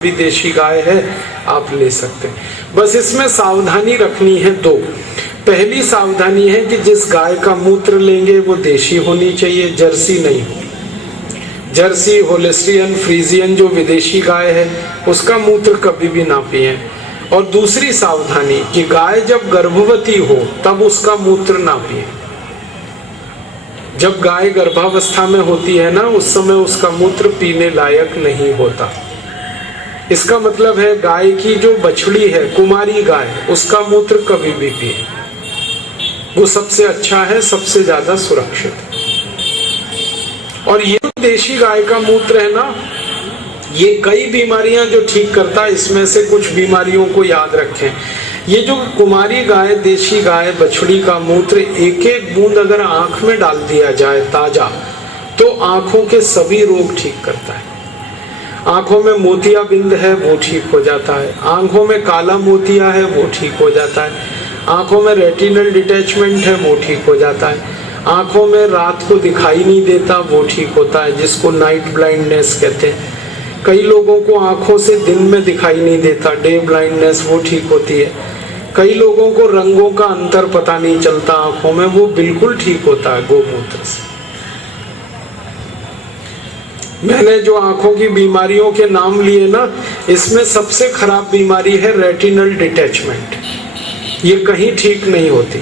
भी देशी गाय है आप ले सकते हैं। बस इसमें सावधानी रखनी है दो। पहली सावधानी है कि जिस गाय का मूत्र लेंगे वो देशी होनी चाहिए, जर्सी नहीं हो। जर्सी, होलेस्टियन, फ्रीजियन जो विदेशी गाय है उसका मूत्र कभी भी ना पिए। और दूसरी सावधानी कि गाय जब गर्भवती हो तब उसका मूत्र ना पिए। जब गाय गर्भावस्था में होती है ना, उस समय उसका मूत्र पीने लायक नहीं होता। इसका मतलब है गाय की जो बछड़ी है, कुमारी गाय, उसका मूत्र कभी भी पिए, वो सबसे अच्छा है, सबसे ज्यादा सुरक्षित है। और ये देशी गाय का मूत्र है ना, ये कई बीमारियां जो ठीक करता है, इसमें से कुछ बीमारियों को याद रखें। ये जो कुमारी गाय, देशी गाय, बछड़ी का मूत्र एक एक बूंद अगर आंख में डाल दिया जाए ताजा, तो आंखों के सभी रोग ठीक करता है। आंखों में मोतियाबिंद है वो ठीक हो जाता है, आंखों में काला मोतिया है वो ठीक हो जाता है, आंखों में रेटिनल डिटैचमेंट है वो ठीक हो जाता है, आंखों में रात को दिखाई नहीं देता वो ठीक होता है, जिसको नाइट ब्लाइंडनेस कहते हैं। कई लोगों को आंखों से दिन में दिखाई नहीं देता, डे ब्लाइंडनेस, वो ठीक होती है। कई लोगों को रंगों का अंतर पता नहीं चलता आंखों में, वो बिल्कुल ठीक होता है गोमूत्र से। मैंने जो आंखों की बीमारियों के नाम लिए ना, इसमें सबसे खराब बीमारी है रेटिनल डिटैचमेंट। ये कहीं ठीक नहीं होती।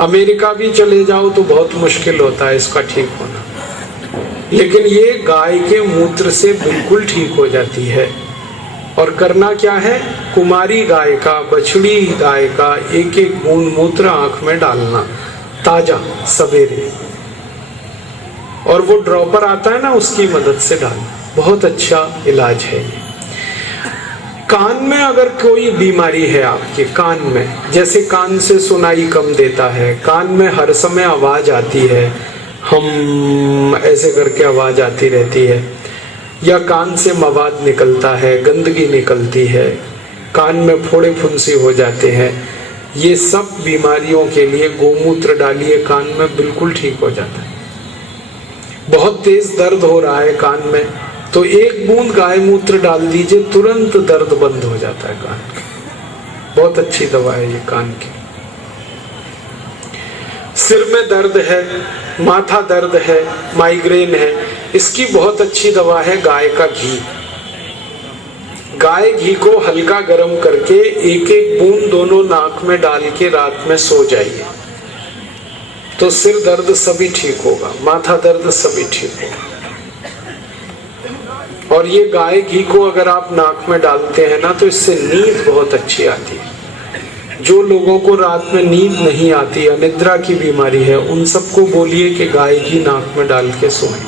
अमेरिका भी चले जाओ तो बहुत मुश्किल होता है इसका ठीक होना, लेकिन ये गाय के मूत्र से बिल्कुल ठीक हो जाती है। और करना क्या है, कुमारी गाय का, बछड़ी गाय का एक एक बूंद मूत्र आंख में डालना ताजा सवेरे, और वो ड्रॉपर आता है ना, उसकी मदद से डालना, बहुत अच्छा इलाज है। कान में अगर कोई बीमारी है आपके कान में, जैसे कान से सुनाई कम देता है, कान में हर समय आवाज आती है, हम ऐसे करके आवाज आती रहती है, या कान से मवाद निकलता है, गंदगी निकलती है, कान में फोड़े फुंसी हो जाते हैं, ये सब बीमारियों के लिए गोमूत्र डालिए कान में, बिल्कुल ठीक हो जाता है। बहुत तेज दर्द हो रहा है कान में, तो एक बूंद गाय मूत्र डाल दीजिए, तुरंत दर्द बंद हो जाता है कान का। बहुत अच्छी दवा है ये कान की। सिर में दर्द है, माथा दर्द है, माइग्रेन है, इसकी बहुत अच्छी दवा है गाय का घी। गाय घी को हल्का गर्म करके एक एक बूंद दोनों नाक में डाल के रात में सो जाइए, तो सिर दर्द सभी ठीक होगा, माथा दर्द सभी ठीक होगा। और ये गाय घी को अगर आप नाक में डालते हैं ना, तो इससे नींद बहुत अच्छी आती है। जो लोगों को रात में नींद नहीं आती, अनिद्रा की बीमारी है, उन सबको बोलिए कि गाय घी नाक में डाल के सोएं।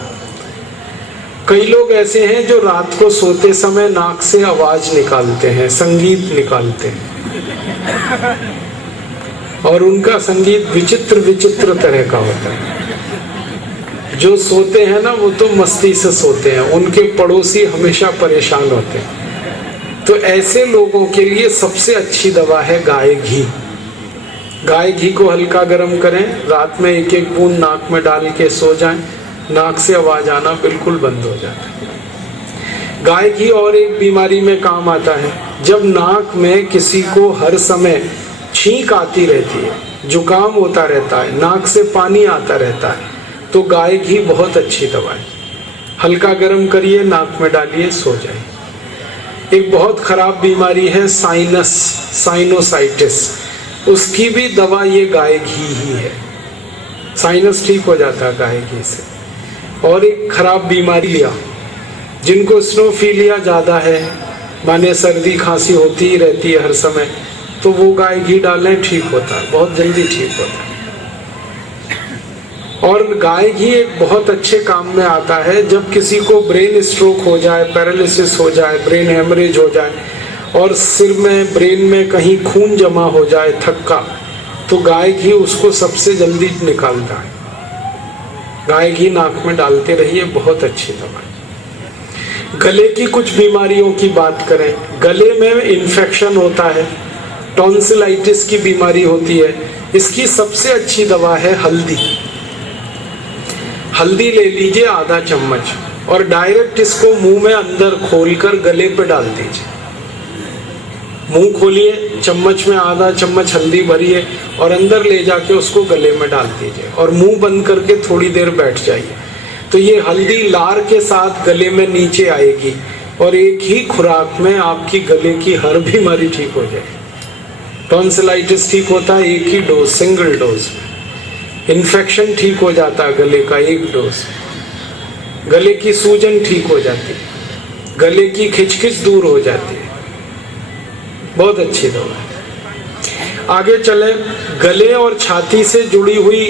कई लोग ऐसे हैं जो रात को सोते समय नाक से आवाज निकालते हैं, संगीत निकालते हैं, और उनका संगीत विचित्र विचित्र तरह का होता है। जो सोते हैं ना, वो तो मस्ती से सोते हैं, उनके पड़ोसी हमेशा परेशान होते हैं। तो ऐसे लोगों के लिए सबसे अच्छी दवा है गाय घी। गाय घी को हल्का गर्म करें, रात में एक एक बूंद नाक में डाल के सो जाएं, नाक से आवाज आना बिल्कुल बंद हो जाता है। गाय घी और एक बीमारी में काम आता है, जब नाक में किसी को हर समय छींक आती रहती है, जुकाम होता रहता है, नाक से पानी आता रहता है, तो गाय घी बहुत अच्छी दवा है। हल्का गर्म करिए, नाक में डालिए, सो जाइए। एक बहुत खराब बीमारी है साइनस, साइनोसाइटिस, उसकी भी दवा ये गाय घी ही है। साइनस ठीक हो जाता है गाय घी से। और एक खराब बीमारी लिया, जिनको स्नोफीलिया ज्यादा है, माने सर्दी खांसी होती ही रहती है हर समय, तो वो गाय घी डालें, ठीक होता है, बहुत जल्दी ठीक होता है। और गाय घी एक बहुत अच्छे काम में आता है, जब किसी को ब्रेन स्ट्रोक हो जाए, पैरालिसिस हो जाए, ब्रेन हेमरेज हो जाए, और सिर में, ब्रेन में कहीं खून जमा हो जाए, थक्का, तो गाय घी उसको सबसे जल्दी निकालता है। गाय घी नाक में डालते रहिए, बहुत अच्छी दवा है। गले की कुछ बीमारियों की बात करें, गले में इन्फेक्शन होता है, टॉन्सिलाइटिस की बीमारी होती है, इसकी सबसे अच्छी दवा है हल्दी। हल्दी ले लीजिए आधा चम्मच, और डायरेक्ट इसको मुंह में अंदर खोलकर गले पे डाल दीजिए। मुंह खोलिए, चम्मच में आधा चम्मच हल्दी भरिए और अंदर ले जाके उसको गले में डाल दीजिए और मुंह बंद करके थोड़ी देर बैठ जाइए। तो ये हल्दी लार के साथ गले में नीचे आएगी और एक ही खुराक में आपकी गले की हर बीमारी ठीक हो जाएगी। टॉन्सिलाइटिस ठीक होता है एक ही डोज, सिंगल डोज। इन्फेक्शन ठीक हो जाता है गले का एक डोज। गले की सूजन ठीक हो जाती है, गले की खिचखिच दूर हो जाती है। बहुत अच्छी दवा है। आगे चले, गले और छाती से जुड़ी हुई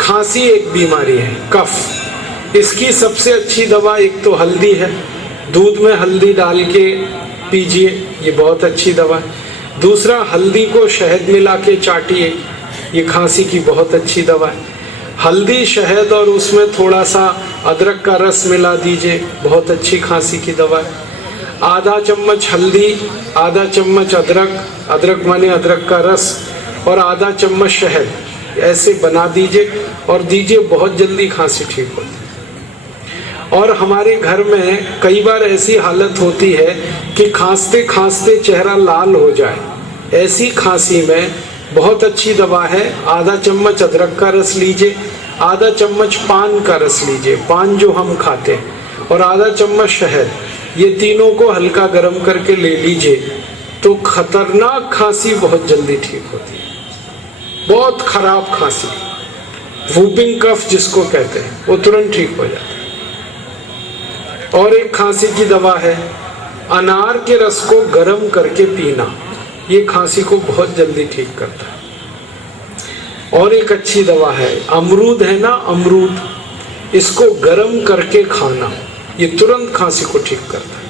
खांसी एक बीमारी है, कफ। इसकी सबसे अच्छी दवा एक तो हल्दी है, दूध में हल्दी डाल के पीजिए, ये बहुत अच्छी दवा है। दूसरा, हल्दी को शहद मिला के चाटिए, ये खांसी की बहुत अच्छी दवा है। हल्दी, शहद और उसमें थोड़ा सा अदरक का रस मिला दीजिए, बहुत अच्छी खांसी की दवा है। आधा चम्मच हल्दी, आधा चम्मच अदरक, अदरक माने अदरक का रस, और आधा चम्मच शहद, ऐसे बना दीजिए और दीजिए, बहुत जल्दी खांसी ठीक होती है। और हमारे घर में कई बार ऐसी हालत होती है कि खांसते खांसते चेहरा लाल हो जाए, ऐसी खांसी में बहुत अच्छी दवा है। आधा चम्मच अदरक का रस लीजिए, आधा चम्मच पान का रस लीजिए, पान जो हम खाते हैं, और आधा चम्मच शहद, ये तीनों को हल्का गर्म करके ले लीजिए तो खतरनाक खांसी बहुत जल्दी ठीक होती है। बहुत खराब खांसी, वूपिंग कफ जिसको कहते हैं, वो तुरंत ठीक हो जाता है। और एक खांसी की दवा है, अनार के रस को गर्म करके पीना, ये खांसी को बहुत जल्दी ठीक करता है। और एक अच्छी दवा है, अमरूद है ना, अमरूद, इसको गर्म करके खाना, ये तुरंत खांसी को ठीक करता है।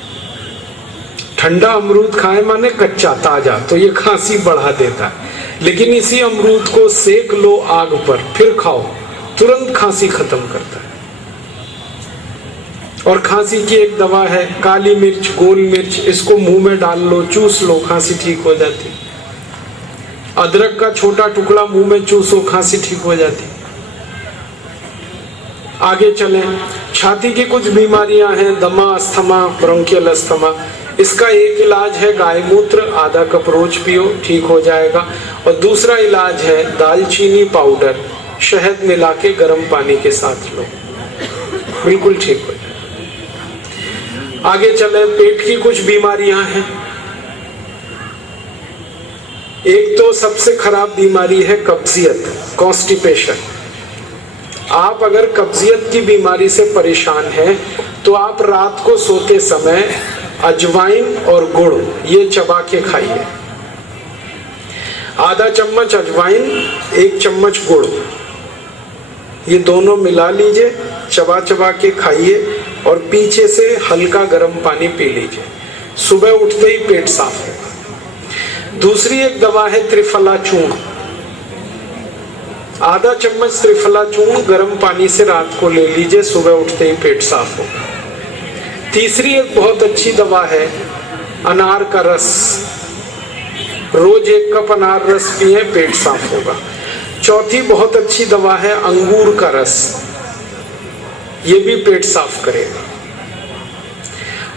ठंडा अमरूद खाए माने कच्चा ताजा, तो ये खांसी बढ़ा देता है। लेकिन इसी अमरूद को सेक लो आग पर, फिर खाओ, तुरंत खांसी खत्म करता है। और खांसी की एक दवा है, काली मिर्च, गोल मिर्च, इसको मुंह में डाल लो, चूस लो, खांसी ठीक हो जाती है। अदरक का छोटा टुकड़ा मुंह में चूसो, खांसी ठीक हो जाती है। आगे चलें, छाती की कुछ बीमारियां हैं, दमा, अस्थमा, ब्रोंकियल अस्थमा। इसका एक इलाज है गाय मूत्र, आधा कप रोज पियो, ठीक हो जाएगा। और दूसरा इलाज है दालचीनी पाउडर, शहद मिला के गर्म पानी के साथ लो, बिल्कुल ठीक हो जाएगा। आगे चले, पेट की कुछ बीमारियां हैं। एक तो सबसे खराब बीमारी है कब्जियत, कॉन्स्टिपेशन। आप अगर कब्जियत की बीमारी से परेशान हैं तो आप रात को सोते समय अजवाइन और गुड़ ये चबा के खाइए। आधा चम्मच अजवाइन, एक चम्मच गुड़, ये दोनों मिला लीजिए, चबा चबा के खाइए और पीछे से हल्का गर्म पानी पी लीजिए, सुबह उठते ही पेट साफ होगा। दूसरी एक दवा है त्रिफला चूर्ण, आधा चम्मच त्रिफला चूर्ण गर्म पानी से रात को ले लीजिए, सुबह उठते ही पेट साफ होगा। तीसरी एक बहुत अच्छी दवा है अनार का रस, रोज 1 कप अनार रस पिए, पेट साफ होगा। चौथी बहुत अच्छी दवा है अंगूर का रस, ये भी पेट साफ करेगा।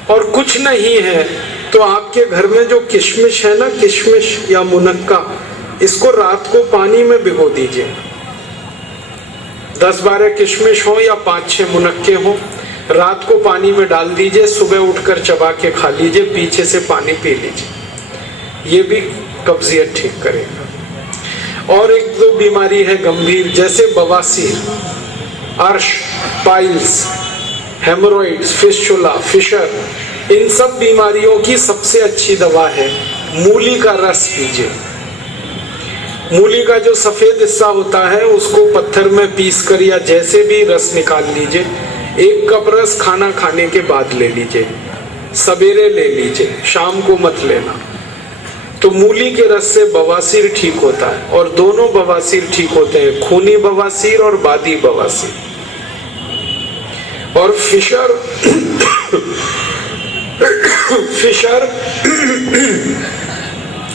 और कुछ नहीं है तो आपके घर में जो किशमिश है ना, किशमिश या मुनक्का, इसको रात को पानी में भिगो दीजिए। 10-12 किशमिश हो या 5-6 मुनक्के हो, रात को पानी में डाल दीजिए, सुबह उठकर चबा के खा लीजिए, पीछे से पानी पी लीजिए, ये भी कब्जियत ठीक करेगा। और एक दो बीमारी है गंभीर, जैसे बवासीर, अर्श, पाइल्स, हेमोरॉइड्स, फिस्टुला, फिशर, इन सब बीमारियों की सबसे अच्छी दवा है मूली का रस पीजिए। मूली का जो सफेद हिस्सा होता है उसको पत्थर में पीस कर या जैसे भी रस निकाल लीजिए। 1 कप रस खाना खाने के बाद ले लीजिए, सवेरे ले लीजिए, शाम को मत लेना। तो मूली के रस से बवासीर ठीक होता है, और दोनों बवासीर ठीक होते हैं, खूनी बवासीर और बादी बवासीर। और फिशर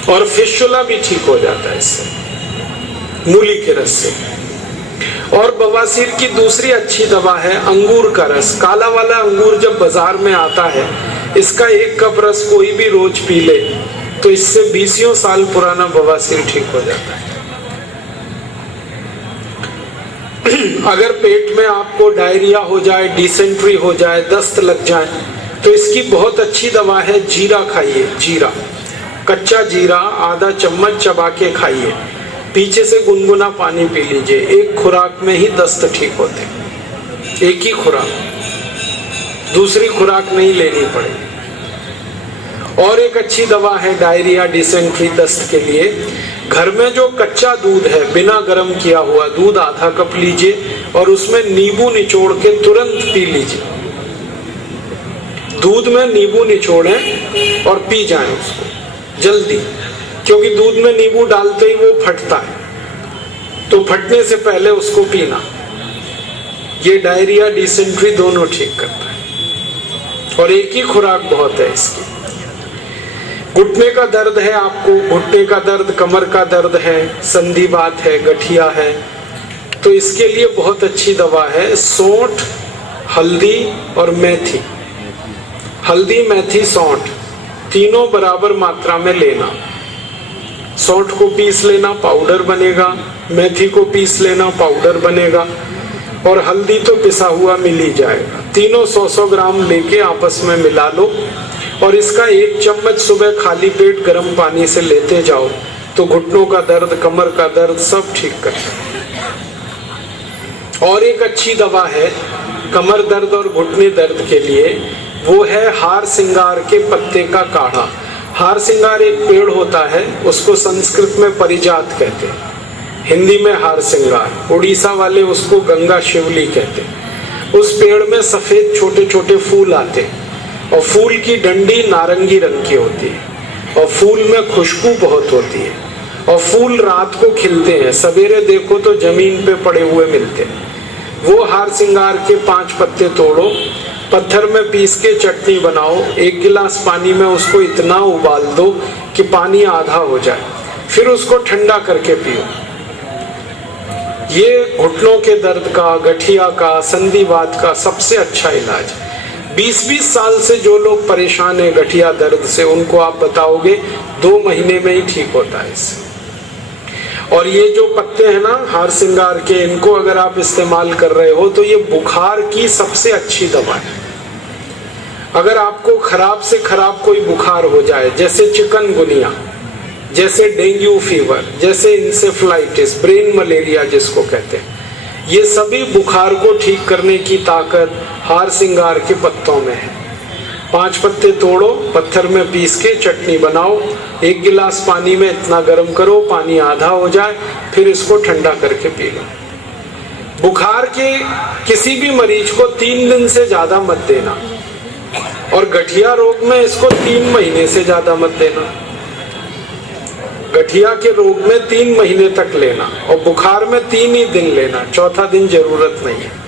और फिस्टुला भी ठीक हो जाता है इससे, मूली के रस से। और बवासीर की दूसरी अच्छी दवा है अंगूर का रस। काला वाला अंगूर जब बाजार में आता है, इसका 1 कप रस कोई भी रोज पी ले तो इससे 20 साल पुराना बवासीर ठीक हो जाता है। अगर पेट में आपको डायरिया हो जाए, डिसेंट्री हो जाए, दस्त लग जाए, तो इसकी बहुत अच्छी दवा है जीरा खाइए। जीरा, कच्चा जीरा आधा चम्मच चबा के खाइए, पीछे से गुनगुना पानी पी लीजिए। 1 खुराक में ही दस्त ठीक होते, 1 ही खुराक, दूसरी खुराक नहीं लेनी पड़ेगी। और एक अच्छी दवा है डायरिया, डिसेंट्री, दस्त के लिए। घर में जो कच्चा दूध है, बिना गर्म किया हुआ दूध आधा कप लीजिए और उसमें नींबू निचोड़ के तुरंत पी लीजिए। दूध में नींबू निचोड़ें और पी जाएं उसको जल्दी, क्योंकि दूध में नींबू डालते ही वो फटता है, तो फटने से पहले उसको पीना। ये डायरिया, डिसेंट्री दोनों ठीक करता है और 1 ही खुराक बहुत है इसकी। घुटने का दर्द है आपको, घुटने का दर्द, कमर का दर्द है, संधिवात है, गठिया है, तो इसके लिए बहुत अच्छी दवा है सौंठ, हल्दी और मेथी। हल्दी, मेथी, सौंठ तीनों बराबर मात्रा में लेना। सौंठ को पीस लेना, पाउडर बनेगा, मेथी को पीस लेना, पाउडर बनेगा, और हल्दी तो पिसा हुआ मिल ही जाएगा। तीनों 100-100 ग्राम लेके आपस में मिला लो और इसका 1 चम्मच सुबह खाली पेट गर्म पानी से लेते जाओ तो घुटनों का दर्द, कमर का दर्द सब ठीक करता है। और एक अच्छी दवा है कमर दर्द और घुटने दर्द के लिए, वो है हार सिंगार के पत्ते का काढ़ा। हार सिंगार एक पेड़ होता है, उसको संस्कृत में परिजात कहते हैं, हिंदी में हार सिंगार, उड़ीसा वाले उसको गंगा शिवली कहते हैं। उस पेड़ में सफेद छोटे छोटे फूल आते हैं और फूल की डंडी नारंगी रंग की होती है और फूल में खुशबू बहुत होती है और फूल रात को खिलते हैं, सवेरे देखो तो जमीन पे पड़े हुए मिलते हैं। वो हार सिंगार के 5 पत्ते तोड़ो, पत्थर में पीस के चटनी बनाओ, 1 गिलास पानी में उसको इतना उबाल दो कि पानी आधा हो जाए, फिर उसको ठंडा करके पियो। ये घुटनों के दर्द का, गठिया का, संधिवात का सबसे अच्छा इलाज है। 20-20 साल से जो लोग परेशान हैं गठिया दर्द से, उनको आप बताओगे 2 महीने में ही ठीक होता है इससे। और ये जो पत्ते हैं ना हार सिंगार के, इनको अगर आप इस्तेमाल कर रहे हो तो ये बुखार की सबसे अच्छी दवा है। अगर आपको खराब से खराब कोई बुखार हो जाए, जैसे चिकनगुनिया, जैसे डेंगू फीवर, जैसे इंसेफ्लाइटिस, ब्रेन मलेरिया जिसको कहते हैं, ये सभी बुखार को ठीक करने की ताकत हार सिंगार के पत्तों में है। 5 पत्ते तोड़ो, पत्थर में पीस के चटनी बनाओ, 1 गिलास पानी में इतना गर्म करो, पानी आधा हो जाए, फिर इसको ठंडा करके पी लो। बुखार के किसी भी मरीज को 3 दिन से ज्यादा मत देना और गठिया रोग में इसको 3 महीने से ज्यादा मत देना। गठिया के रोग में 3 महीने तक लेना और बुखार में 3 ही दिन लेना, चौथा दिन जरूरत नहीं है।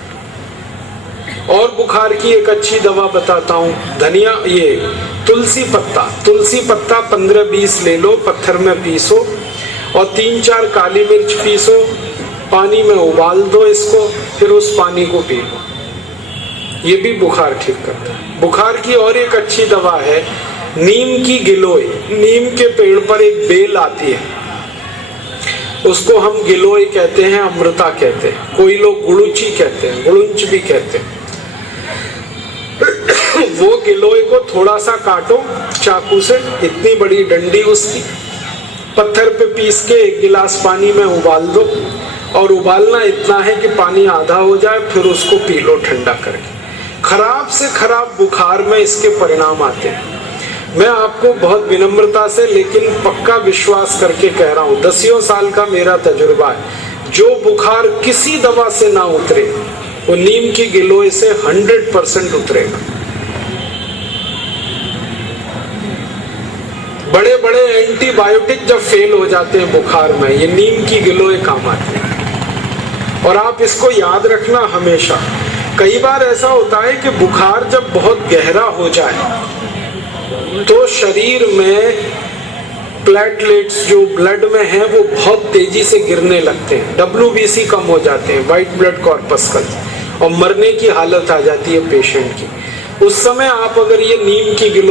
और बुखार की एक अच्छी दवा बताता हूँ, धनिया, ये तुलसी पत्ता 15-20 ले लो, पत्थर में पीसो और 3-4 काली मिर्च पीसो, पानी में उबाल दो इसको, फिर उस पानी को पी लो। ये भी बुखार ठीक करता है। बुखार की और एक अच्छी दवा है नीम की गिलोय। नीम के पेड़ पर एक बेल आती है, उसको हम गिलोय कहते हैं, अमृता कहते हैं, कोई लोग गुड़ुची कहते हैं, गुड़ुंच भी कहते हैं। वो गिलोय को थोड़ा सा काटो चाकू से, इतनी बड़ी डंडी उसकी, पत्थर पे पीस के 1 गिलास पानी में उबाल दो और उबालना इतना है कि पानी आधा हो जाए, फिर उसको पी लो ठंडा करके। खराब से खराब बुखार में इसके परिणाम आते हैं। मैं आपको बहुत विनम्रता से लेकिन पक्का विश्वास करके कह रहा हूँ, 10 साल का मेरा तजुर्बा है, जो बुखार किसी दवा से ना उतरे वो नीम की गिलोय से 100% उतरेगा। बड़े बड़े एंटीबायोटिक जब फेल हो जाते हैं बुखार में, ये नीम की गिलोय काम आती है। और आप इसको याद रखना हमेशा। कई बार ऐसा होता है कि बुखार जब बहुत गहरा हो जाए तो शरीर में प्लेटलेट्स जो ब्लड में हैं वो बहुत तेजी से गिरने लगते हैं, WBC कम हो जाते हैं, वाइट ब्लड कॉर्पस्कल्स, और मरने की हालत आ जाती है पेशेंट की। उस समय आप अगर ये नीम की गिलो